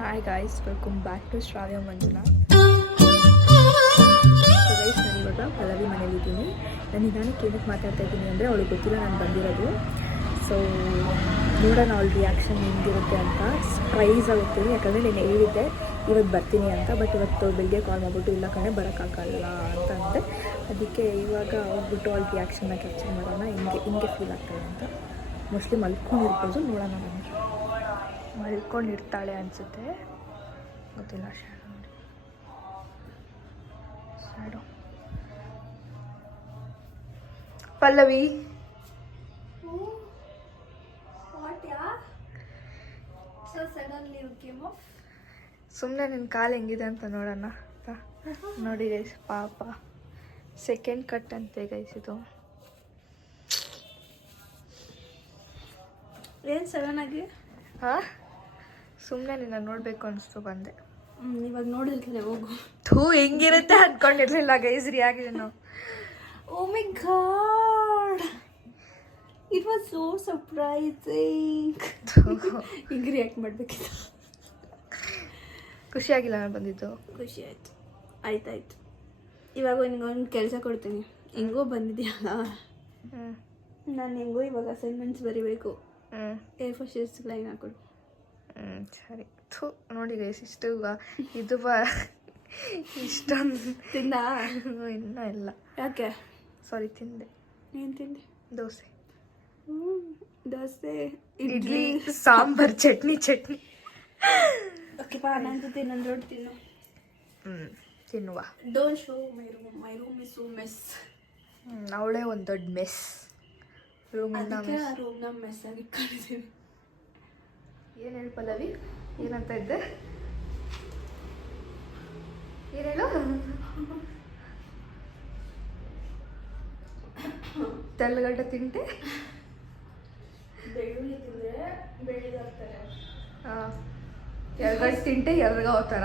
Hi guys, welcome back to Shravya Manjunath. So guys, ನಾನು ಇವಾಗ ಪಲ್ಲವಿ ಮನೇಲಿದ್ದೀನಿ. ನಾನು ನಿಧಾನಕ್ಕೆ ಏನಕ್ಕೆ ಮಾತಾಡ್ತಾ ಇದ್ದೀನಿ ಅಂದರೆ ಅವಳಿಗೆ ಗೊತ್ತಿಲ್ಲ ನಾನು ಬಂದಿರೋದು. ಸೊ ನೋಡೋಣ ಅವಳ ರಿಯಾಕ್ಷನ್ ಹೆಂಗಿರುತ್ತೆ ಅಂತ. ಸರ್ಪ್ರೈಸ್ ಆಗುತ್ತೀನಿ, ಯಾಕಂದರೆ ನಾನು ಹೇಳಿದ್ದೆ ಇವತ್ತು ಬರ್ತೀನಿ ಅಂತ. ಬಟ್ ಇವತ್ತು ಬೆಳಿಗ್ಗೆ ಕಾಲ್ ಮಾಡಿಬಿಟ್ಟು ಇಲ್ಲ ಕಣೆ ಬರೋಕ್ಕಾಗಲ್ಲ ಅಂತ ಅಂದೆ. ಅದಕ್ಕೆ ಇವಾಗ ಹೋಗ್ಬಿಟ್ಟು ಅವಳ ರಿಯಾಕ್ಷನ್ನ ಕ್ಯಾಪ್ಚರ್ ಮಾಡೋಣ, ಹಿಂಗೆ ಫೀಲ್ ಆಗ್ತದೆ ಅಂತ. ಮೋಸ್ಟ್ಲಿ ಮಲ್ಕೊಂಡಿರ್ಬೋದು, ನೋಡೋಣ. ನನಗೆ ಮಲ್ಕೊಂಡಿರ್ತಾಳೆ ಅನಿಸುತ್ತೆ, ಗೊತ್ತಿಲ್ಲ. ಶ್ಯಾಡೋ ಪಲ್ಲವಿ, ಸುಮ್ಮನೆ ನಿನ್ನ ಕಾಲು ಹೆಂಗಿದೆ ಅಂತ ನೋಡೋಣ. ನೋಡಿ ಗೈಸ್, ಪಾಪ ಸೆಕೆಂಡ್ ಕಟ್ ಅಂತೆ ಗೈಸ್ ಇದು. ಏನು ಸಡನ್ನಾಗಿ? ಹಾಂ, ಸುಮ್ಮನೆ ನಿನ್ನ ನೋಡಬೇಕು ಅನಿಸ್ತು ಬಂದೆ. ಇವಾಗ ನೋಡಿರ್ತಾರೆ, ಹೋಗು. ಹೆಂಗಿರುತ್ತೆ ಅಂದ್ಕೊಂಡಿರ್ಲಿಲ್ಲ guys reaction. Oh my God, it was so surprising. ಹಿಂಗೆ ರಿಯಾಕ್ಟ್ ಮಾಡಬೇಕಿತ್ತು. ಖುಷಿಯಾಗಿಲ್ಲ ನಾನು ಬಂದಿದ್ದು? ಖುಷಿ ಆಯಿತು. ಆಯ್ತಾಯ್ತು, ಇವಾಗ ನಿನಗೊಂದು ಕೆಲಸ ಕೊಡ್ತೀನಿ. ಹೆಂಗೋ ಬಂದಿದೆಯಲ್ಲ, ನಾನು ಹೆಂಗೋ ಇವಾಗ ಅಸೈನ್ಮೆಂಟ್ಸ್ ಬರೀಬೇಕು. A4 sheets line ಹಾಕೊಡು. ಸರಿ. ನೋಡಿ ಗೈಸ್, ಇದು ಇಷ್ಟೊಂದು ತಿಂದ? ಇನ್ನೂ ಇಲ್ಲ. ಯಾಕೆ? ಸಾರಿ, ತಿಂದೆ. ಏನು ತಿಂದೆ? ದೋಸೆ. ದೋಸೆ, ಇಡ್ಲಿ, ಸಾಂಬಾರ್, ಚಟ್ನಿ. ಓಕೆ ಬಾ, ನನ್ನ ಜೊತೆ ನನ್ನ ರೋಡ್ ತಿನ್ನು. ತಿನ್ನುವ. Don't show my room is so mess. ಅವಳೇ ಒಂದು ದೊಡ್ಡ ಮೆಸ್. ರೂಮ್ನ ಮೆಸ್ ಆಗಿ ಇಟ್ಕೊಂಡಿದ್ದೀವಿ. ಏನು ಹೇಳು ಪಲ್ಲವಿ, ಏನಂತ ಇದ್ದೆ? ಏನು ಹೇಳು? ತೆಳ್ಳಗಡ್ಡೆ ತಿಂತೆ? ಬೆಳ್ಳುಳ್ಳಿ ತಿಂದರೆ ಬೆಳ್ಳಿಗಾಗ್ತಾರೆ. ಹಾಂ, ಎರ್ಗಡ್ಡೆ ತಿಂತೆ ಎರ್ಗ ಹೋಗ್ತಾರ.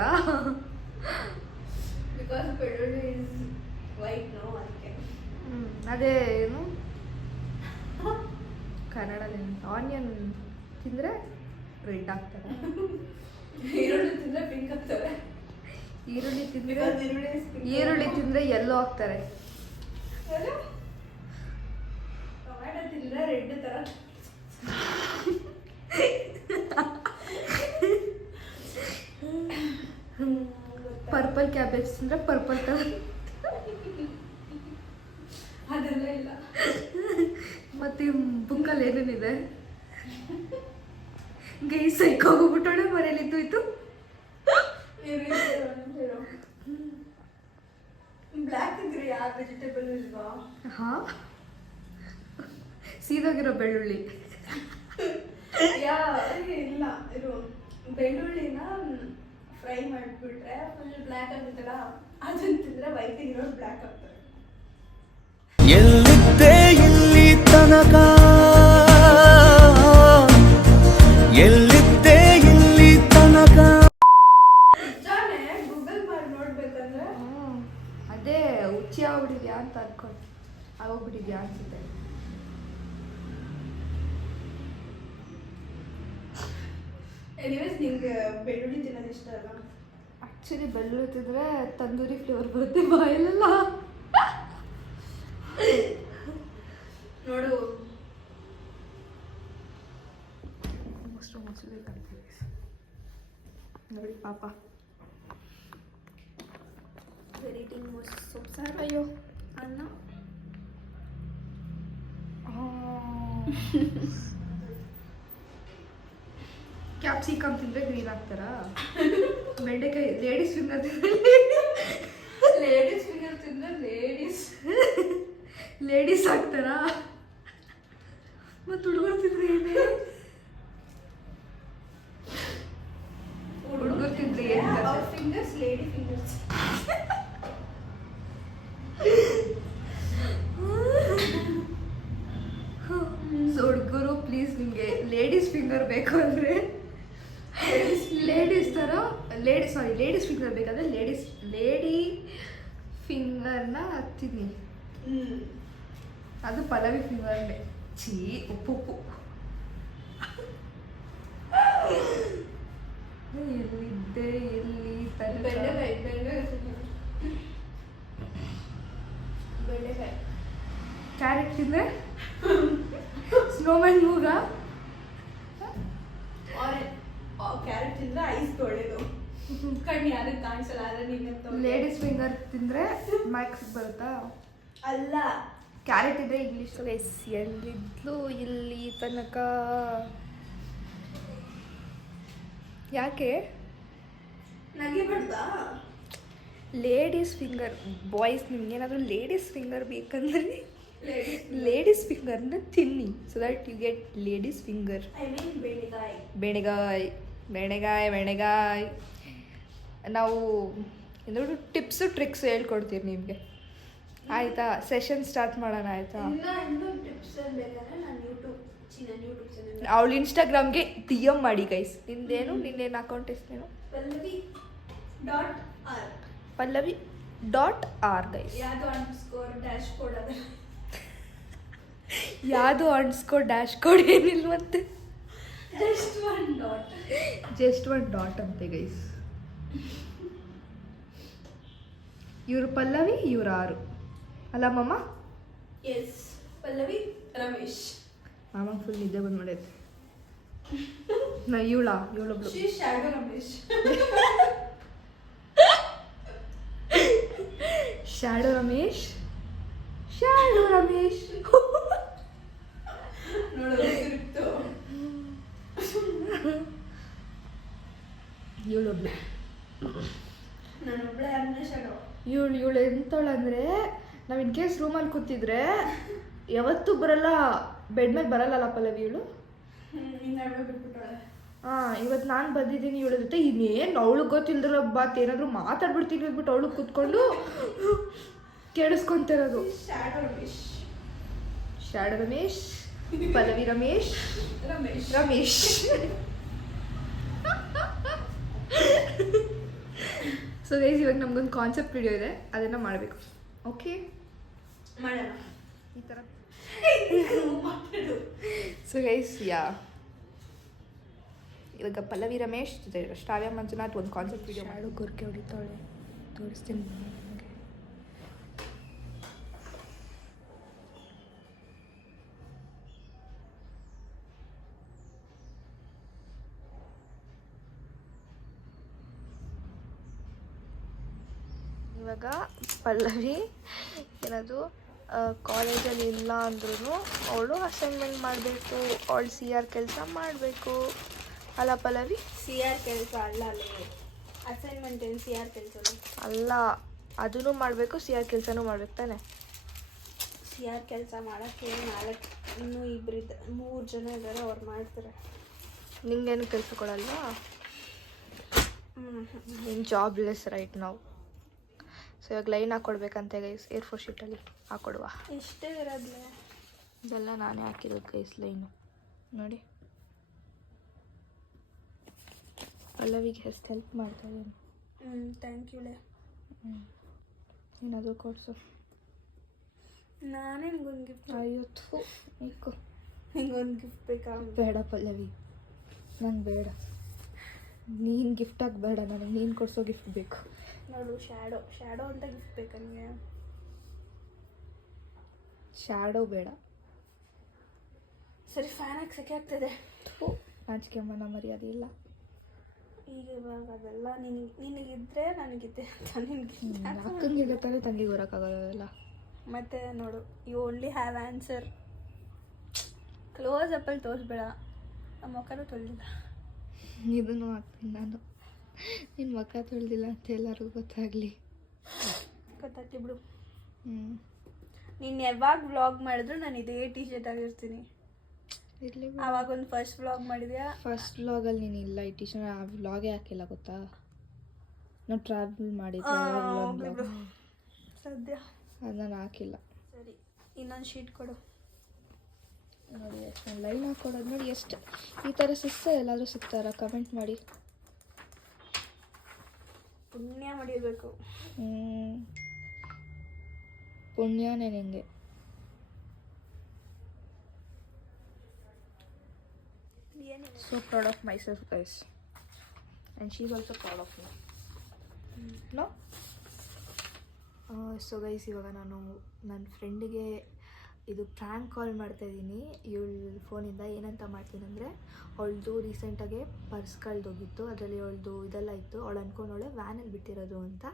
ಬಿಕಾಸ್ ಬೆಳ್ಳುಳ್ಳಿ ಇಸ್ ವೈಟ್, ನೋ, ಅದಕ್ಕೆ. ಅದೇ ಏನು ಕನ್ನಡದಲ್ಲಿ ಆನಿಯನ್ ತಿಂದರೆ ರೆಡ್ ಆಗ್ತಾರೆ, ಈರುಳ್ಳಿ ತಿಂದರೆ ಪಿಂಕ್ ಆಗ್ತಾರೆ, ಈರುಳ್ಳಿ ತಿಂದರೆ ಯೆಲ್ಲೋ ಆಗ್ತಾರೆ, ಟೊಮ್ಯಾಟೊ ತಿಂದರೆ ರೆಡ್ ಥರ. ಪರ್ಪಲ್ ಕ್ಯಾಬೇಜ್ ತಿಂದರೆ ಪರ್ಪಲ್ ಕಲರ್. ಅದೆಲ್ಲ ಇಲ್ಲ. ಮತ್ತು ಈ ಬುಕ್ಕಲ್ಲಿ ಏನೇನಿದೆ? ಗೈ ಸೈಕೋಗ್ಬಿಟ್ಟೋಳೆ, ಮನೇಲಿದ್ದು ಇತ್ತು. ಬ್ಲ್ಯಾಕ್ ಇದ್ರೆ ಯಾವ ವೆಜಿಟೇಬಲ್ ಇಲ್ವಾ? ಹಾಂ, ಸೀದೋಗಿರೋ ಬೆಳ್ಳುಳ್ಳಿ. ಇಲ್ಲ, ಇದು ಬೆಳ್ಳುಳ್ಳಿನ ಫ್ರೈ ಮಾಡಿಬಿಟ್ರೆ ಫುಲ್ ಬ್ಲ್ಯಾಕ್ ಆಗುತ್ತಲ್ಲ, ಅದನ್ನ ತಿಂದರೆ ವೈಟ್ ಇರೋ ಬ್ಲ್ಯಾಕ್ ಆಗ್ತಾರೆ. ಎಲ್ಲಿದ್ದೆ ಇಲ್ಲಿ ತನಕ, ಎಲ್ಲಿದ್ದೆ ಇಲ್ಲಿ ತನಕ. ಜಾನೆ ಗೂಗಲ್ ಮಾಡಿ ನೋಡ್ಬೇಕಂದ್ರೆ ಅದೇ ಹುಚ್ಚಿ ಆಗ್ಬಿಟ್ಟಿದ್ಯಾ ಅಂತ ಅನ್ಕೊಂಡು ಆಗೋಗ್ಬಿಟ್ಟಿದ್ಯಾ ಅನ್ಸುತ್ತೆ. ಎನಿವೇಸ್, ನಿಂಗೆ ಬೆಳ್ಳುಳ್ಳಿ ತಿನ್ನೋದು ಇಷ್ಟ ಅಲ್ಲ? ಆ್ಯಕ್ಚುಲಿ ಬೆಳ್ಳುಳ್ಳಿ ತಿಂದರೆ ತಂದೂರಿ ಫ್ಲೇವರ್ ಬರುತ್ತೆ ಬಾಯಲ್ಲೆಲ್ಲ. ನೋಡು, ಮುಚ್ಚಬೇಕಂತ ನೋಡಿ ಪಾಪ. ವೆರೈಟಿಂಗ್ ಸೊಪ್ಪು ಸಾರು, ಅಯ್ಯೋ ಅನ್ನ. ಕ್ಯಾಪ್ಸಿಕಮ್ ತಿಂದರೆ ಗ್ರೀನ್ ಆಗ್ತಾರಾ? ಬೆಂಡೆಕಾಯಿ ಲೇಡೀಸ್ ಫಿಂಗರ್ ತಿಂದರೆ ಲೇಡೀಸ್ ಆಗ್ತಾರಾ? ಮತ್ತು ಹುಡುಗರು ತಿಂದರೆ ಏನೇ? ಹುಡುಗರು ತಿಂದರೆ ಏನು? Fingers lady fingers. ಸೊ ಹುಡುಗರು ಪ್ಲೀಸ್, ನಿಮಗೆ ಲೇಡೀಸ್ ಫಿಂಗರ್ ಬೇಕು ಅಂದರೆ ಲೇಡೀಸ್ ಫಿಂಗರ್ ಬೇಕಾದರೆ ಲೇಡಿ ಫಿಂಗರ್ನ ತಿನ್ನಿ. ಅದು ಪಲ್ಲವಿ ಫಿಂಗರ್ನೇ. ಉಪ್ಪು ಎಲ್ಲಿದ್ದೆ ಎಲ್ಲಿ ಬೆಂಡೆಕಾಯಿ ಬೆಂಡೆಕಾಯಿ ಕ್ಯಾರೆಟ್ ತಿಂದರೆ ಸ್ನೋಮನ್ ಮೂಗ ಕ್ಯಾರೆಟ್ ತಿಂದ್ರೆ ಐಸ್ ಒಳ್ಳೇದು ಕಣ್ಣು ಯಾರಿಗೆ ಕಾಣಿಸಲ್ಲ ಆದರೆ ನೀನು ಲೇಡೀಸ್ ಫಿಂಗರ್ ತಿಂದರೆ ಮ್ಯಾಕ್ಸ್ ಬರುತ್ತಾ ಅಲ್ಲ ಕ್ಯಾರೆಟ್ ಇದ್ರೆ ಇಂಗ್ಲೀಷ್ ಎಸ್ ಎಲ್ಲಿದ್ಲು ಇಲ್ಲಿ ತನಕ ಯಾಕೆ ನಗಿಬಾರ್ದಾ ಲೇಡೀಸ್ ಫಿಂಗರ್ ಬಾಯ್ಸ್ ನಿಮ್ಗೇನಾದರೂ ಲೇಡೀಸ್ ಫಿಂಗರ್ ಬೇಕಂದ್ರೆ ಲೇಡೀಸ್ ಫಿಂಗರ್ನ ತಿನ್ನಿ so that you get ladies finger I mean ಬೆಂಡೆಕಾಯಿ ಬೆಣೆಗಾಯ್ ಬೆಣೆಗಾಯ್ ಬೆಣೆಗಾಯ್ ನಾವು ಏನಾದ್ರು ಟಿಪ್ಸು ಟ್ರಿಕ್ಸ್ ಹೇಳ್ಕೊಡ್ತೀವಿ ನಿಮಗೆ ಆಯಿತಾ ಸೆಷನ್ ಸ್ಟಾರ್ಟ್ ಮಾಡೋಣ ಆಯಿತಾ ಇನ್ನೂ ಟಿಪ್ಸ್ ಬೇಕಾದ್ರೆ ನಾನು ಯೂಟ್ಯೂಬ್ ಚಾನಲ್ ಅವಳು ಇನ್ಸ್ಟಾಗ್ರಾಮ್ಗೆ ಡಿ ಎಮ್ ಮಾಡಿ ಗೈಸ್ ನಿಂದೇನು ನಿಂದೇನು ಅಕೌಂಟ್ ಹೆಸರೇನು ಪಲ್ಲವಿ.r ಪಲ್ಲವಿ.r ಗೈಸ್ ಯಾವುದು ಅಂಡರ್ಸ್ಕೋರ್ ಡ್ಯಾಶ್ ಕೋಡ್ ಅದ ಯಾವುದು ಅಂಡರ್ಸ್ಕೋರ್ ಡ್ಯಾಶ್ ಕೋಡ್ ಏನಿಲ್ವಂತೆ just one dot just one dot ಅಂತೆ ಗೈಸ್ ಇವರು ಪಲ್ಲವಿ ಇವರು ಆರು ಅಲ್ಲ ಮಮ್ಮ ಎಸ್ ಪಲ್ಲವಿ ರಮೇಶ್ ಮಾಮಂಗೆ ಫುಲ್ ನಿದ್ದೆ ಬಂದು ಮಾಡೈತೆ ನಾ ಇವಳೊಬ್ಳು Shri shadow Ramesh shadow Ramesh shadow Ramesh ನೋಡೋದು ತಿರುಗ್ತು ಇವಳೊಬ್ಳು ನಾನೊಬ್ಳೆ ಅನ್ನ ಶಾಡೋ ಇವಳು ಎಂತವಳಂದರೆ ನಾವು ಇನ್ ಕೇಸ್ ರೂಮಲ್ಲಿ ಕೂತಿದ್ರೆ ಯಾವತ್ತೂ ಬರಲ್ಲ ಬೆಡ್ ಮೇಲೆ ಬರಲ್ಲಲ್ಲ ಪಲ್ಲವಿ ಇವಳು ಹಿಂಗಡೆ ಬಿಟ್ಬಿಟ್ಟಾಳೆ ಹಾಂ ಇವತ್ತು ನಾನು ಬಂದಿದ್ದೀನಿ ಇವಳ ಜೊತೆ ಇನ್ನೇನು ಅವಳಿಗೆ ಗೊತ್ತಿಲ್ದಿರೋ ಬಾತ್ ಏನಾದರೂ ಮಾತಾಡ್ಬಿಡ್ತೀನಿ ಅಂದ್ಬಿಟ್ಟು ಅವಳು ಕೂತ್ಕೊಂಡು ಕೇಳಿಸ್ಕೊಂತಿರೋದು shadow Ramesh shadow Ramesh Pallavi Ramesh Ramesh Ramesh so guys ಇವಾಗ ನಮ್ಗೊಂದು ಕಾನ್ಸೆಪ್ಟ್ ವಿಡಿಯೋ ಇದೆ ಅದನ್ನು ಮಾಡಬೇಕು ಓಕೆ ಮಾಡೋಣ ಈ ಥರ ಮಾತಾಡು ಸೊ ಗೈಸ್ ಇವಾಗ ಪಲ್ಲವಿ ರಮೇಶ್ ಜೊತೆ ಶ್ರಾವ್ಯ ಮಂಜುನಾಥ್ ಒಂದು ಕಾನ್ಸೆಪ್ಟ್ ವಿಡಿಯೋ ಮಾಡು ಗೊರ್ಕೆ ಹೊಡಿತಾಳೆ ತೋರಿಸ್ತೀನಿ ನನಗೆ ಇವಾಗ ಪಲ್ಲವಿ ಏನಾದರೂ ಕಾಲೇಜಲ್ಲಿ ಇಲ್ಲ ಅಂದ್ರೂ ಅವಳು ಅಸೈನ್ಮೆಂಟ್ ಮಾಡಬೇಕು ಅವಳು ಸಿ ಆರ್ ಕೆಲಸ ಮಾಡಬೇಕು ಅಲ್ಲ ಪಲ್ಲವಿ ಸಿ ಆರ್ ಕೆಲಸ ಅಲ್ಲ ಅಲ್ಲೇ ಅಸೈನ್ಮೆಂಟ್ ಏನು ಸಿ ಆರ್ ಕೆಲಸ ಅಲ್ಲ ಅದೂ ಮಾಡಬೇಕು ಸಿ ಆರ್ ಕೆಲಸನೂ ಮಾಡ್ಬೇಕು ತಾನೆ ಸಿ ಆರ್ ಕೆಲಸ ಮಾಡೋಕ್ಕೆ ಇನ್ನೂ ಇಬ್ಬರಿದ್ದ 3 ಜನ ಇದ್ದಾರೆ ಅವ್ರು ಮಾಡ್ತಾರೆ ನಿಂಗೇನು ಕೆಲಸ ಕೊಡಲ್ವಾ ನಿನ್ನ ಜಾಬ್ಲೆಸ್ ರೈಟ್ ನಾವು ಸೊ ಇವಾಗ ಲೈನ್ ಹಾಕ್ಕೊಡ್ಬೇಕಂತೆ ಗೈಸ್ ಏರ್4 ಶೀಟಲ್ಲಿ ಹಾಕ್ಕೊಡುವ ಇಷ್ಟೇ ಇರೋದ್ಲೆ ಇದೆಲ್ಲ ನಾನೇ ಹಾಕಿರೋದು ಗೈಸ್ ಲೈನು ನೋಡಿ ಪಲ್ಲವಿಗೆ ಎಷ್ಟು ಹೆಲ್ಪ್ ಮಾಡ್ತಾ ಇದ್ದೀನಿ ಥ್ಯಾಂಕ್ ಯುಲೆ ಏನಾದರೂ ಕೊಡಿಸು ನಾನೇ ನಿಂಗೊಂದು ಗಿಫ್ಟ್ ಐವತ್ತು ಇಕ್ಕು ನಿಂಗೊಂದು ಗಿಫ್ಟ್ ಬೇಕಾ ಬೇಡ ಪಲ್ಲವಿ ನಂಗೆ ಬೇಡ ನೀನು ಗಿಫ್ಟಾಗಿ ಬೇಡ ನನಗೆ ನೀನು ಕೊಡಿಸೋ ಗಿಫ್ಟ್ ಬೇಕು ನೋಡು ಶ್ಯಾಡೋ ಅಂತ ಗಿಫ್ಟ್ ಬೇಕಾ ನಿಮಗೆ ಶ್ಯಾಡೋ ಬೇಡ ಸರಿ ಫ್ಯಾನ್ ಹಾಕಿ ಸೆಕೆ ಆಗ್ತದೆ ನಾಚಿಕೆ ಮನ ಮರ್ಯಾದೆ ಇಲ್ಲ ಈಗ ಇವಾಗ ಅದೆಲ್ಲ ನಿನಗಿದ್ರೆ ನನಗಿದ್ದೆ ಅಂತ ನಿನಗೆ ಅಕ್ಕಂಗೆ ಗೊತ್ತಾದ್ರೆ ತಂಗಿಗೆ ಬರೋಕ್ಕಾಗೋಲ್ಲ ಮತ್ತೆ ನೋಡು you only have answer close ಅಪ್ಪಲ್ಲಿ ತೋರಿಸ್ಬೇಡ ನಮ್ಮ ಮುಖನೂ ತೊಳೆದಿಲ್ಲ ಇದನ್ನು ಹಾಕ್ತೀನಿ ನಾನು ನಿನ್ನ ಮುಖ ತೊಳೆದಿಲ್ಲ ಅಂತ ಎಲ್ಲರಿಗೂ ಗೊತ್ತಾಗಲಿ ಗೊತ್ತಾಗ್ತಿ ಬಿಡು ಹ್ಞೂ ನೀನು ಯಾವಾಗ ವ್ಲಾಗ್ ಮಾಡಿದ್ರು ನಾನು ಇದೇ ಟಿ ಶರ್ಟ್ ಆಗಿರ್ತೀನಿ ಇರಲಿ ಆವಾಗ ಒಂದು ಫಸ್ಟ್ ವ್ಲಾಗ್ ಮಾಡಿದ್ಯಾ ಫಸ್ಟ್ ವ್ಲಾಗಲ್ಲಿ ನೀನು ಇಲ್ಲ ಈ ಟಿ ಶರ್ಟ್ ಆ ವ್ಲಾಗೇ ಹಾಕಿಲ್ಲ ಗೊತ್ತಾ ನಾವು ಟ್ರಾವೆಲ್ ಮಾಡಿದ್ವಿ ಸದ್ಯ ಅದು ನಾನು ಹಾಕಿಲ್ಲ ಸರಿ ಇನ್ನೊಂದು ಶೀಟ್ ಕೊಡು ನೋಡಿ ಎಷ್ಟು ಲೈನ್ ಹಾಕ್ಕೊಡೋದು ನೋಡಿ ಎಷ್ಟು ಈ ಥರ ಸಿಗ್ತಾ ಎಲ್ಲಾದರೂ ಸಿಗ್ತಾರ ಕಮೆಂಟ್ ಮಾಡಿ ಪುಣ್ಯ ಮಾಡಿರಬೇಕು ಪುಣ್ಯನೇ ನಿಂಗೆ ಏನಿಲ್ಲ so proud of myself guys and she is also proud of me. No so guys, ಇವಾಗ ನಾನು ನನ್ನ ಫ್ರೆಂಡಿಗೆ ಇದು ಪ್ರ್ಯಾಂಕ್ ಕಾಲ್ ಮಾಡ್ತಾಯಿದ್ದೀನಿ ಇವಳ ಫೋನಿಂದ. ಏನಂತ ಮಾಡ್ತೀನಿ ಅಂದರೆ, ಅವಳದು ರೀಸೆಂಟಾಗೆ ಪರ್ಸ್ ಕಳೆದೋಗಿತ್ತು, ಅದರಲ್ಲಿ ಅವಳದು ಇದೆಲ್ಲ ಇತ್ತು. ಅವಳು ಅಂದ್ಕೊಂಡವಳೆ ವ್ಯಾನಲ್ಲಿ ಬಿಟ್ಟಿರೋದು ಅಂತ.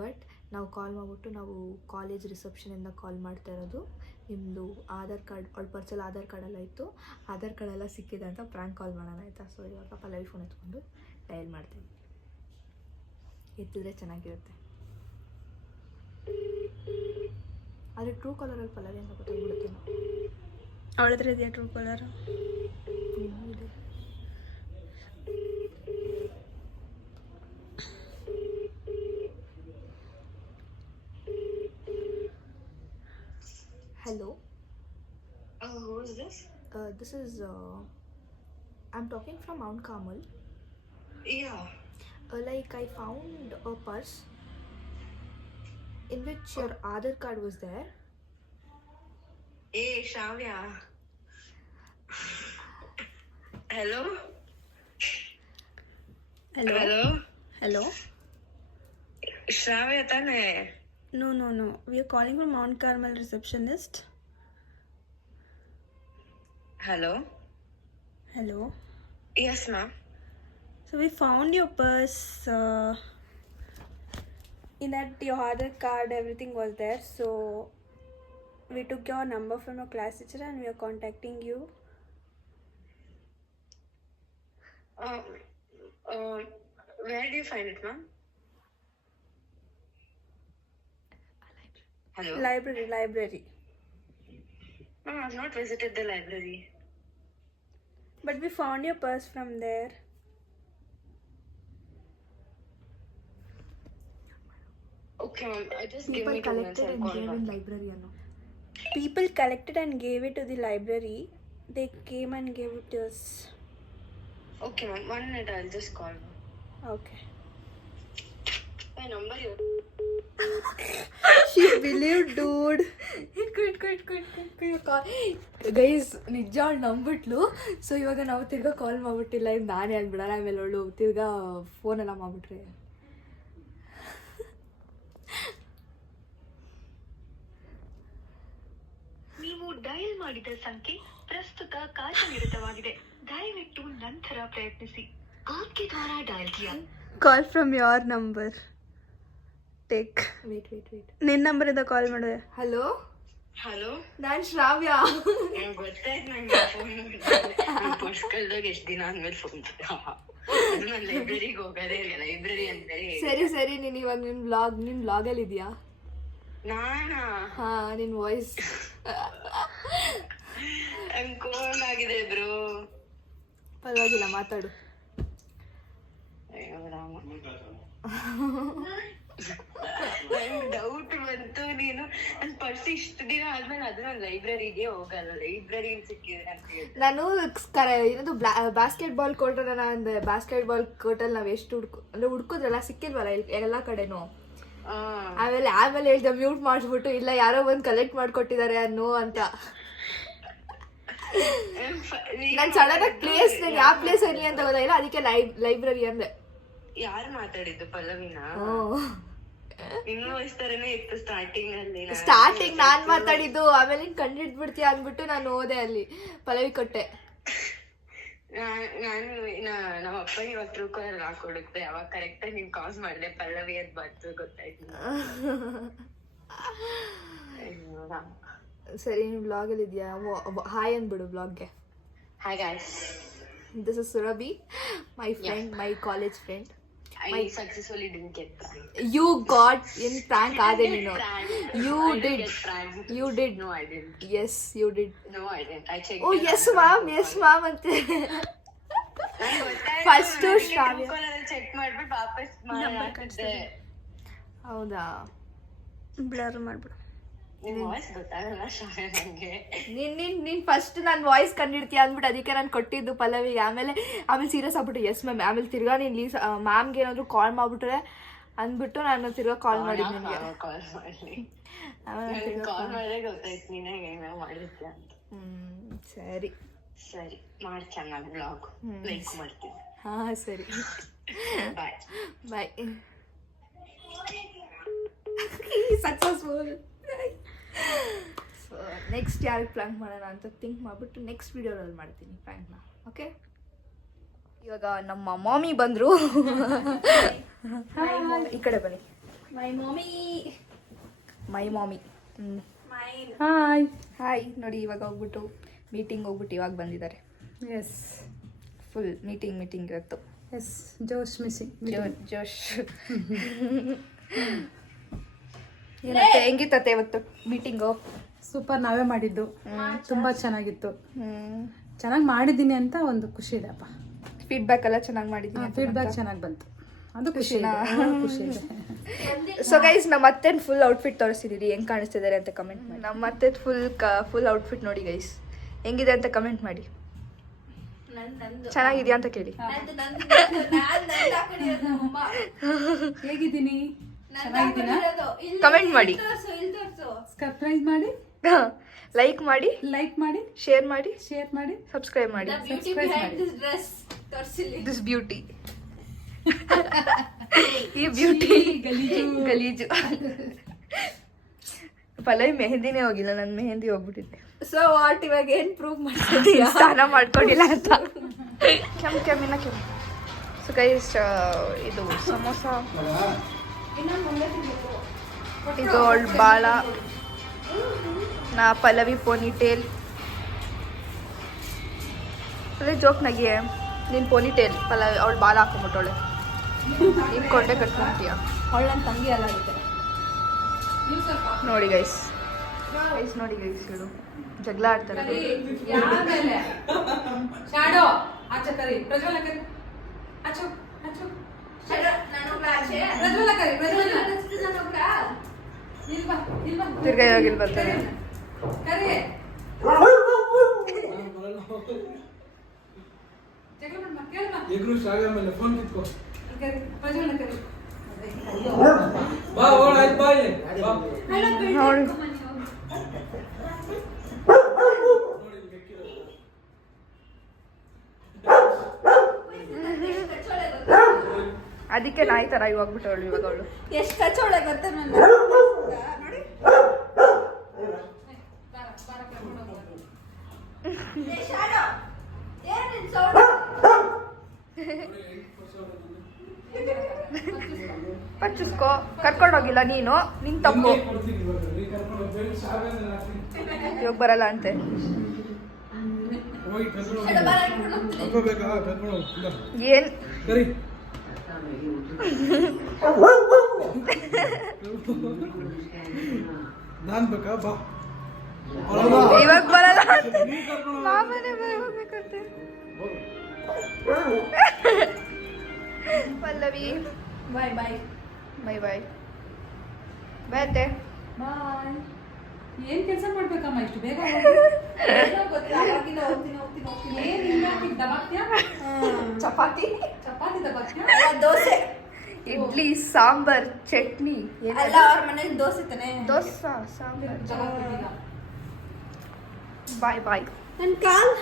ಬಟ್ ನಾವು ಕಾಲ್ ಮಾಡಿಬಿಟ್ಟು ನಾವು ಕಾಲೇಜ್ ರಿಸೆಪ್ಷನಿಂದ ಕಾಲ್ ಮಾಡ್ತಾ ಇರೋದು. ನಿಮ್ಮದು ಆಧಾರ್ ಕಾರ್ಡ್, ಅವಳ ಪರ್ಸಲ್ಲಿ ಆಧಾರ್ ಕಾರ್ಡೆಲ್ಲ ಇತ್ತು, ಆಧಾರ್ ಕಾರ್ಡೆಲ್ಲ ಸಿಕ್ಕಿದೆ ಅಂತ ಪ್ರ್ಯಾಂಕ್ ಕಾಲ್ ಮಾಡೋಣ ಆಯಿತಾ. ಸೊ ಇವಾಗ ಪಲ್ಲವಿ ಫೋನ್ ಎತ್ಕೊಂಡು ಡಯಲ್ ಮಾಡ್ತೀನಿ. ಎತ್ತಿದ್ರೆ ಚೆನ್ನಾಗಿರುತ್ತೆ. ಆದರೆ ಟ್ರೂ ಕಾಲರಲ್ಲಿ ಪಲ್ಲವಿ ಅಂತ ಗೊತ್ತಾಗ್ಬಿಡುತ್ತೆ. ಅವಳ ಹತ್ರ ಇದೆಯಾ ಟ್ರೂ ಕಾಲರ್? ಇದೆ. Hello. Who is this? This is I'm talking from Mount Carmel. Yeah. Like I found a purse in which your Aadhaar card was there. Hey, Shravya. Hello? Hello? Hello? Hello? Shravya tane? No. We are calling from Mount Carmel receptionist. Hello? Hello? Yes, ma'am. So we found your purse. In that your Aadhaar card, everything was there. So we took your number from your class teacher and we are contacting you. Where do you find it, ma'am? Hello? Library. No, I've not visited the library. But we found your purse from there. Okay, ma'am. Just give People me 2 minutes. collected I'll and call gave in back. library ಅನ್ನೋ. People collected and gave it to the library. They came and gave it to us. Okay, ma'am. 1 minute. I'll just call back. Okay. My number here. She believed, dude. Guys ನಿಜ ಅವಳು ನಂಬಿಟ್ಲು. So ಇವಾಗ ನಾವು ತಿರ್ಗಾ ಕಾಲ್ ಮಾಡ್ಬಿಟ್ಟಿಲ್ಲ, ಇದು ನಾನೇ ಆಗ್ಬಿಡಲ್ಲ. ಆಮೇಲೆ ಅವಳು ತಿರ್ಗಾ ಫೋನೆಲ್ಲ ಮಾಡ್ಬಿಟ್ರೆ. ನೀವು ಡಯಲ್ ಮಾಡಿದ ಸಂಖ್ಯೆ ಪ್ರಸ್ತುತ ಕಾರ್ಯನಿರತವಾಗಿದೆ. ದಯವಿಟ್ಟು ನಂತರ ಪ್ರಯತ್ನಿಸಿ. आपके द्वारा डायल किया. Call from your number. Take. Wait ನಿನ್ನ ನಂಬರಿಂದ ಕಾಲ್ ಮಾಡಿದೆ. Hello, Hello? ನಾನು ಶ್ರಾವ್ಯ. ಗೊತ್ತಾಯ್ತು ನಂಗೆ ಫೋನ್ ಪರ್ಸ್ ಕಳ್ದಾಗ ಎಷ್ಟು ದಿನ ಆದ್ಮೇಲೆ ಫೋನ್ ಅದು ನಾನು ಲೈಬ್ರರಿಗೆ ಹೋಗೋದೇ ಇಲ್ಲ. ಲೈಬ್ರರಿ ಅಂದರೆ ಸರಿ ನೀನು ಇವಾಗ ನಿನ್ನ ಬ್ಲಾಗಲ್ಲಿ ಇದೆಯಾ? ನಾನಾ? ಹಾಂ, ನಿನ್ನ ವಾಯ್ಸ್ ನಂಗೆ ಕೋಲ್ಡ್ ಆಗಿದೆ ಬ್ರೋ. ಪರವಾಗಿಲ್ಲ, ಮಾತಾಡು. ಅಯ್ಯೋ ರಾಮ, ನಂಗೆ ಡೌಟ್ ಬಂತು. ನೀನು ನನ್ನ ಪರ್ಸ್ ಇಷ್ಟು ದಿನ ಆದ್ಮೇಲೆ ಅದು ನಾನು ಲೈಬ್ರರಿಗೆ ಹೋಗಲ್ಲ, ಲೈಬ್ರರಿ ಸಿಕ್ಕಿದೆ ಅಂತ ಹೇಳಿ. ನಾನು ಏನದು ಬಾಸ್ಕೆಟ್ಬಾಲ್ ಕೋರ್ಟಲ್ಲ ಅಂದೆ. ಬಾಸ್ಕೆಟ್ಬಾಲ್ ಕೋರ್ಟಲ್ಲಿ ನಾವು ಎಷ್ಟು ಹುಡ್ಕೋದ್ರಲ್ಲ, ಸಿಕ್ಕಿದ್ವಲ್ಲ ಎಲ್ಲ ಕಡೆನೂ. ಆಮೇಲೆ ಹೇಳ್ದೆ ಮ್ಯೂಟ್ ಮಾಡಿಸ್ಬಿಟ್ಟು, ಇಲ್ಲ ಯಾರೋ ಬಂದು ಕಲೆಕ್ಟ್ ಮಾಡಿಕೊಟ್ಟಿದ್ದಾರೆ ಅನ್ನೋ ಅಂತ. ನಾನು ಸಡನ್ ಆಗಿ ಪ್ಲೇಸ್, ನಾನು ಯಾವ ಪ್ಲೇಸ್ ಇರಲಿ ಅಂತ ಗೊತ್ತಾಗಿಲ್ಲ, ಅದಕ್ಕೆ ಲೈಬ್ರರಿ ಅಂದೆ. ಯಾರು ಮಾತಾಡಿದ್ದು? ಪಲ್ಲವಿನ? ಇನ್ನು ವಯಸ್ಸರನೇ ಇತ್ತು ಸ್ಟಾರ್ಟಿಂಗ್ ನಾನ್ ಮಾತಾಡಿದ್ದು. ಆಮೇಲೆ ನೀನ್ ಕಂಡಿಡ್ಬಿಡ್ತೀಯ ಅಂದ್ಬಿಟ್ಟು ನಾನು ಹೋದೆ, ಅಲ್ಲಿ ಪಲ್ಲವಿ ಕೊಟ್ಟೆ. ನಾನು ನಮ್ಮ ಅಪ್ಪಗೆ ಇವಾಗ ಟ್ರೂ ಕಾಲರ್ ಹಾಕೊಡುತ್ತೆ. ಅವಾಗ ಕರೆಕ್ಟ್ ಆಗಿ ನೀನ್ ಕಾಲ್ ಮಾಡಿದೆ, ಪಲ್ಲವಿ ಅಂತ ಬಂತು, ಗೊತ್ತಾಯ್ತು. ಸರಿ, ನೀನು ಬ್ಲಾಗಲ್ಲಿ ಇದೆಯಾ? ಹಾಯ್ ಅಂದ್ಬಿಡು ಬ್ಲಾಗ್ಗೆ. Hi guys, this is Surabhi, my friend, my college friend. I successfully didn't get pranked. You got in prank ಆದೆ ನೀನು. You did. You did. No, I didn't. Yes, you did. No, I didn't. I checked. Oh, yes ma'am ಅಂತೆ. First ಶ್ರಾವ್ಯ check ಮಾಡ್ಬಿಟ್ಟು ವಾಪಸ್ ಮಾಡಿದೆ. ಹೌದಾ? Blur ಮಾಡ್ಬಿಡು. ನಿನ್ನ voice ಗೊತ್ತಾಗಲ್ಲ ಶ್ರಾವ್ಯ ನಂಗೆ. ನೀನ್ ಫಸ್ಟ್ ನನ್ನ ವಾಯ್ಸ್ ಕಂಡಿಡ್ತೀಯ ಅಂದ್ಬಿಟ್ಟು ಅದಕ್ಕೆ ನಾನು ಕೊಟ್ಟಿದ್ದು ಪಲ್ಲವಿಗೆ. ಆಮೇಲೆ ಸೀರಿಯಸ್ ಆಗ್ಬಿಟ್ಟು ಎಸ್ ಮ್ಯಾಮ್. ಆಮೇಲೆ ತಿರ್ಗಾ ನೀನು ಮ್ಯಾಮ್ಗೆ ಏನಾದ್ರು ಕಾಲ್ ಮಾಡ್ಬಿಟ್ರೆ ಅಂದ್ಬಿಟ್ಟು ನಾನು ತಿರ್ಗಾ ಕಾಲ್ ಮಾಡಿದ್ದು ನಿನಗೆ. ಕಾಲ್ ಮಾಡಿ ಕಾಲ್ ಮಾಡಿದ್ರೆ ಗೊತ್ತಾಯ್ತು ನೀನೇ ಏನೋ ಮಾಡಿದ್ದೆ ಅಂತ. ಸರಿ ಸರಿ, ಮಾಡಿ ಚೆನ್ನಾಗಿ ಬ್ಲಾಗ್ ಲೈಕ್ ಮಾಡ್ತೀನಿ. ಹಾಂ ಸರಿ. ಬಾಯ್. ಬಾಯ್. ಸಕ್ಸಸ್ಫುಲ್. ಸೊ ನೆಕ್ಸ್ಟ್ ಯಾರಿಗೆ ಪ್ಲ್ಯಾನ್ ಮಾಡೋಣ ಅಂತ ಥಿಂಕ್ ಮಾಡಿಬಿಟ್ಟು ನೆಕ್ಸ್ಟ್ ವಿಡಿಯೋದಲ್ಲಿ ಮಾಡ್ತೀನಿ ಪ್ಲ್ಯಾನ್ನ. ಓಕೆ, ಇವಾಗ ನಮ್ಮ ಮಾಮಿ ಬಂದರು. ಈ ಕಡೆ ಬನ್ನಿ. ಮೈ ಮಾಮಿ. ಹಾಯ್. ಹಾಯ್. ನೋಡಿ ಇವಾಗ ಹೋಗ್ಬಿಟ್ಟು ಮೀಟಿಂಗ್ ಹೋಗ್ಬಿಟ್ಟು ಇವಾಗ ಬಂದಿದ್ದಾರೆ. ಎಸ್ ಫುಲ್ ಮೀಟಿಂಗ್ ಇವತ್ತು. ಎಸ್, ಜೋಶ್ ಮಿಸ್ಸಿಂಗ್. ಜೋಶ್. ಏನತ್ತೆ, ಹೆಂಗಿತ್ತತ್ತೆ ಇವತ್ತು ಮೀಟಿಂಗು? ಸೂಪರ್, ನಾವೇ ಮಾಡಿದ್ದು. ತುಂಬಾ ಚೆನ್ನಾಗಿತ್ತು. ಚೆನ್ನಾಗಿ ಮಾಡಿದ್ದೀನಿ ಅಂತ ಒಂದು ಖುಷಿ ಇದೆಪ್ಪ. ಫೀಡ್ಬ್ಯಾಕ್ ಎಲ್ಲ ಚೆನ್ನಾಗಿ ಮಾಡಿದ್ದೀನಿ. ಫೀಡ್ಬ್ಯಾಕ್ ಚೆನ್ನಾಗಿ ಬಂತು, ಅದು ಖುಷಿನಾ? ಖುಷಿ ಇದೆ. ಸೊ ಗೈಸ್, ನಮ್ಮ ಅತ್ತೆನ ಫುಲ್ ಔಟ್ಫಿಟ್ ತೋರಿಸ್ತಿದ್ದೀರಿ, ಹೆಂಗೆ ಕಾಣಿಸ್ತಿದ್ದಾರೆ ಅಂತ ಕಮೆಂಟ್ ಮಾಡಿ. ನಮ್ಮ ಅತ್ತೆ ಫುಲ್ ಔಟ್ಫಿಟ್ ನೋಡಿ ಗೈಸ್, ಹೆಂಗಿದೆ ಅಂತ ಕಮೆಂಟ್ ಮಾಡಿ. ಚೆನ್ನಾಗಿದೆಯಾ ಅಂತ ಕೇಳಿ. ಹೇಗಿದ್ದೀನಿ? ಚೆನ್ನಾಗಿದ್ದೀನಾ? ಕಮೆಂಟ್ ಮಾಡಿ, ಸಬ್ಸ್ಕ್ರೈಬ್ ಮಾಡಿ, ಲೈಕ್ ಮಾಡಿ, ಶೇರ್ ಮಾಡಿ, ಸಬ್ಸ್ಕ್ರೈಬ್ ಮಾಡಿ. ದಿಸ್ ಬ್ಯೂಟಿ, ಈ ಬ್ಯೂಟಿ ಗಲೀಜು. ಪಲ್ಲವಿ ಮೆಹಂದಿನೇ ಹೋಗಿಲ್ಲ, ನನ್ನ ಮೆಹಂದಿ ಹೋಗ್ಬಿಟ್ಟಿದ್ದೆ. ಸೊ ವಾಟ್, ಇವಾಗ ಏನು ಪ್ರೂವ್ ಮಾಡ್ತಿದ್ದೀಯ? ಸ್ನಾನ ಮಾಡ್ಕೊಂಡಿಲ್ಲ ಅಂತ. ಕೆಮ್ಮಿನ. ಸೊ ಗೈಸ್, ಇದು ಸಮೋಸ, ಇದು ಅವಳ ಬಾಳ, ನಾ ಪಲ್ಲವಿ ಪೋನಿ ಟೇಲ್. ಅದೇ ಜೋಕ್ ನಗಿಯೇ, ನೀನು ಪೋನಿ ಟೇಲ್, ಪಲ್ಲವಿ ಅವಳು ಬಾಲ ಹಾಕೊಂಬಿಟ್ಟವಳೆ, ನೀನು ಕೊಂಡೆ ಕಟ್ಕೊಂತೀಯ. ಅವಳು ನನ್ನ ತಂಗಿ ಅಲ್ಲ ಆಗುತ್ತೆ. ನೋಡಿ ಗೈಸ್, ನೋಡಿ ಗೈಸ್, ಹೇಳು ಜಗಳ ಆಡ್ತಾರೆ. ತಿರ್ಗಾ ಇವಾಗ ಬರ್ತಾರೆ. ನೋಡಿ ಅದಕ್ಕೆ ನಾಯಿ ತರ ಇವಾಗ್ಬಿಟ್ಟವಳು. ಇವಾಗ ಅವಳು ಎಷ್ಟು ಕಚ್ಚೋಳೆ ಗೊತ್ತಾ ನನ್ನ. ಪಚ್ಚಿಸ್ಕೋ, ಕರ್ಕೊಂಡೋಗಿಲ್ಲ ನೀನು, ನಿನ್ ತಪ್ಪು. ಇವಾಗ ಬರಲ್ಲ ಅಂತೆ. ಏನ್ ಇವಾಗ ಬರಲ್ಲ ಅಂತೆ. ಮಾಮನೆ ಹೋಗ್ಬೇಕಂತೆ. ಪಲ್ಲವಿ ಬಾಯ್ ಅತ್ತೆ. ಏನ್ ಕೆಲಸ ಮಾಡ್ಬೇಕಮ್ಮ ಇಷ್ಟು ಬೇಗ? ಚಪಾತಿ ದಬಾಕ್ತೀಯಾ? ದೋಸೆ, ಇಡ್ಲಿ, ಸಾಂಬಾರ್, ಚಟ್ನಿ ಎಲ್ಲ ಅವ್ರ ಮನೇಲಿ ದೋಸೆ ತಾನೆ. ದೋಸೆ ಸಾಂಬಾರ್. ಬಾಯ್. ನನ್ನ ಕಾಲ್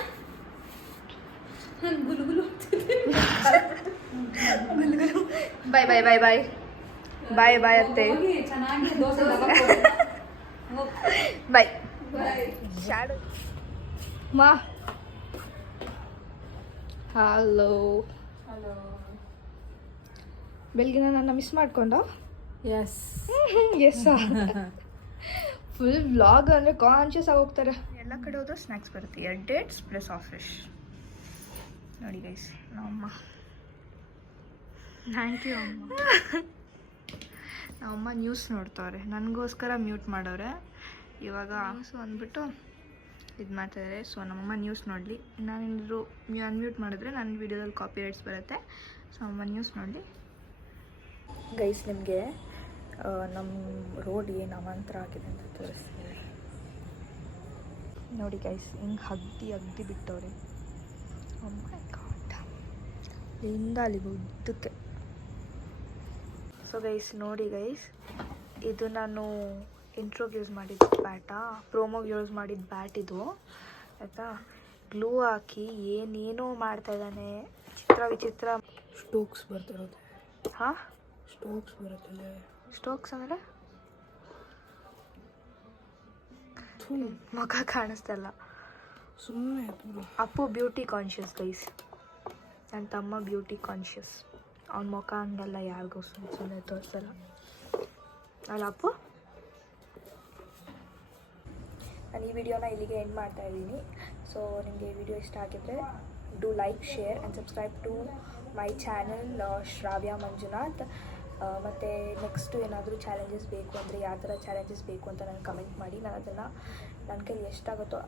ಗುಲುಗುಲು. ಬಾಯ್ ಅತ್ತೆ. ಚೆನ್ನಾಗಿ ದೋಸೆ ಬಾಯ್. ಮಾ ಹಲೋ. ಬೆಳಗಿನ ನನ್ನ ಮಿಸ್ ಮಾಡ್ಕೊಂಡ? ಎಸ್. ಫುಲ್ ವ್ಲಾಗ್ ಅಂದರೆ ಕಾನ್ಷಿಯಸ್ ಆಗಿ ಹೋಗ್ತಾರೆ. ಎಲ್ಲ ಕಡೆ ಹೋದ್ರೆ ಸ್ನ್ಯಾಕ್ಸ್ ಬರುತ್ತೆ. 2 ಡೇಟ್ಸ್ ಪ್ಲಸ್ ಆಫಿಶ್. ನೋಡಿ ಗೈಸ್, ನಮ್ಮಮ್ಮ. ಥ್ಯಾಂಕ್ ಯು ಅಮ್ಮ. ನಮ್ಮಮ್ಮ ನ್ಯೂಸ್ ನೋಡ್ತವ್ರೆ, ನನಗೋಸ್ಕರ ಮ್ಯೂಟ್ ಮಾಡವ್ರೆ. ಇವಾಗ ನ್ಯೂಸ್ ಅಂದ್ಬಿಟ್ಟು ಇದು ಮಾಡ್ತಾಯಿದ್ದಾರೆ. ಸೊ ನಮ್ಮಮ್ಮ ನ್ಯೂಸ್ ನೋಡಲಿ. ನಾನೇನಾದರೂ ಅನ್ಮ್ಯೂಟ್ ಮಾಡಿದ್ರೆ ನನ್ನ ವೀಡಿಯೋದಲ್ಲಿ ಕಾಪಿ ರೈಟ್ಸ್ ಬರುತ್ತೆ. ಸೊ ಅಮ್ಮ ನ್ಯೂಸ್ ನೋಡಲಿ. ಗೈಸ್, ನಿಮಗೆ ನಮ್ಮ ರೋಡ್ ಏನು ಅವಾಂತರ ಆಗಿದೆ ಅಂತ ತೋರಿಸ್ತೀನಿ ನೋಡಿ ಗೈಸ್. ಹಿಂಗೆ ಅಗ್ದಿ ಬಿಟ್ಟವ್ರೆ. ಓ ಮೈ ಗಾಡ್, ಇಲ್ಲಿಂದ ಅಲ್ಲಿಗೆ ಉದ್ದಕ್ಕೆ. ಸೊ ಗೈಸ್ ನೋಡಿ ಗೈಸ್, ಇದು ನಾನು ಇಂಟ್ರೋಗೆ ಯೂಸ್ ಮಾಡಿದ್ದು ಬ್ಯಾಟಾ, ಪ್ರೋಮೋಗೆ ಯೂಸ್ ಮಾಡಿದ ಬ್ಯಾಟ್ ಇದು ಆಯಿತಾ. ಗ್ಲೂ ಹಾಕಿ ಏನೇನೋ ಮಾಡ್ತಾಯಿದ್ದಾನೆ, ವಿಚಿತ್ರ. ಸ್ಟೋಕ್ಸ್ ಬರ್ತಿರುತ್ತೆ. ಹಾಂ, ಸ್ಟೋಕ್ಸ್ ಬರುತ್ತಿಲ್ಲ. ಸ್ಟೋಕ್ಸ್ ಅಂದರೆ ಮುಖ ಕಾಣಿಸ್ತಲ್ಲ. ಸುಮ್ಮನೆ ಅಪ್ಪು ಬ್ಯೂಟಿ ಕಾನ್ಷಿಯಸ್ ಗೈಸ್. ನನ್ನ ತಮ್ಮ ಬ್ಯೂಟಿ ಕಾನ್ಷಿಯಸ್. ಅವ್ನ ಮುಖ ಹಂಗಲ್ಲ, ಯಾರಿಗೂ ಸುಮ್ಮನೆ ತೋರಿಸಲ್ಲ ಅಲ್ಲ ಅಪ್ಪು. ನಾನು ಈ ವಿಡಿಯೋನ ಇಲ್ಲಿಗೆ ಎಂಡ್ ಮಾಡ್ತಾ ಇದ್ದೀನಿ. ಸೊ ನಿಮಗೆ ಈ ವಿಡಿಯೋ ಇಷ್ಟ ಆಗಿದ್ದರೆ do like, share and subscribe to my channel Shravya Manjunath. ಮತ್ತು ನೆಕ್ಸ್ಟು ಏನಾದರೂ ಚಾಲೆಂಜಸ್ ಬೇಕು ಅಂದರೆ ಯಾವ ಥರ ಚಾಲೆಂಜಸ್ ಬೇಕು ಅಂತ ನನಗೆ ಕಮೆಂಟ್ ಮಾಡಿ. ನಾನು ಅದನ್ನು ನನ್ನ ಕೈಲಿ ಎಷ್ಟಾಗುತ್ತೋ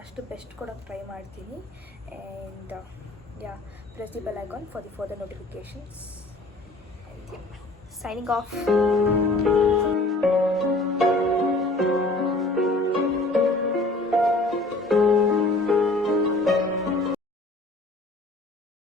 ಅಷ್ಟು ಬೆಸ್ಟ್ ಕೊಡೋಕ್ಕೆ ಟ್ರೈ ಮಾಡ್ತೀನಿ. And yeah, press the bell icon for the further notifications. Signing off.